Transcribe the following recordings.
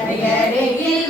படியருகில்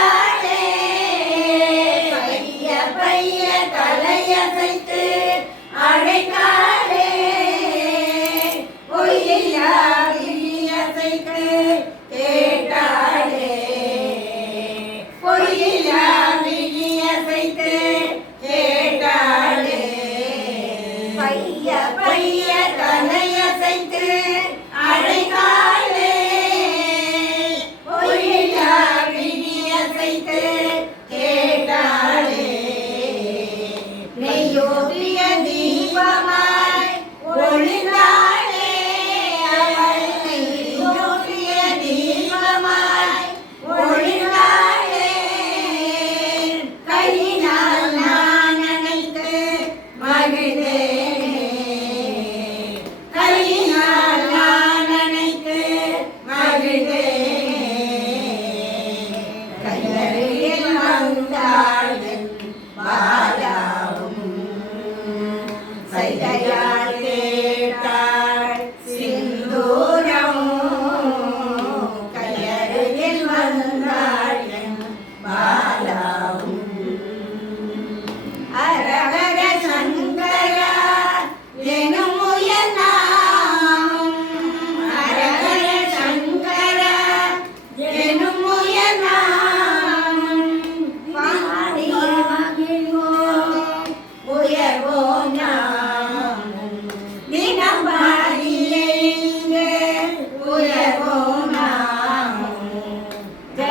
தலையசைத்து அழைத்தாரே. பொய்யா வில்லியசைத்து கேட்டாரே. பொய்யா வில்லியசைத்து கேட்டாரே. பைய பைய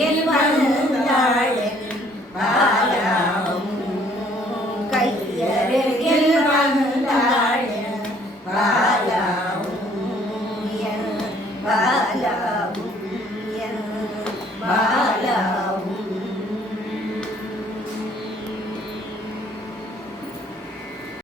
മുന്നിൽ വന്നാഴൻ പാലാവും കയ്യരകിൽ വന്നാഴൻ പാലാവും പാലാവും പാ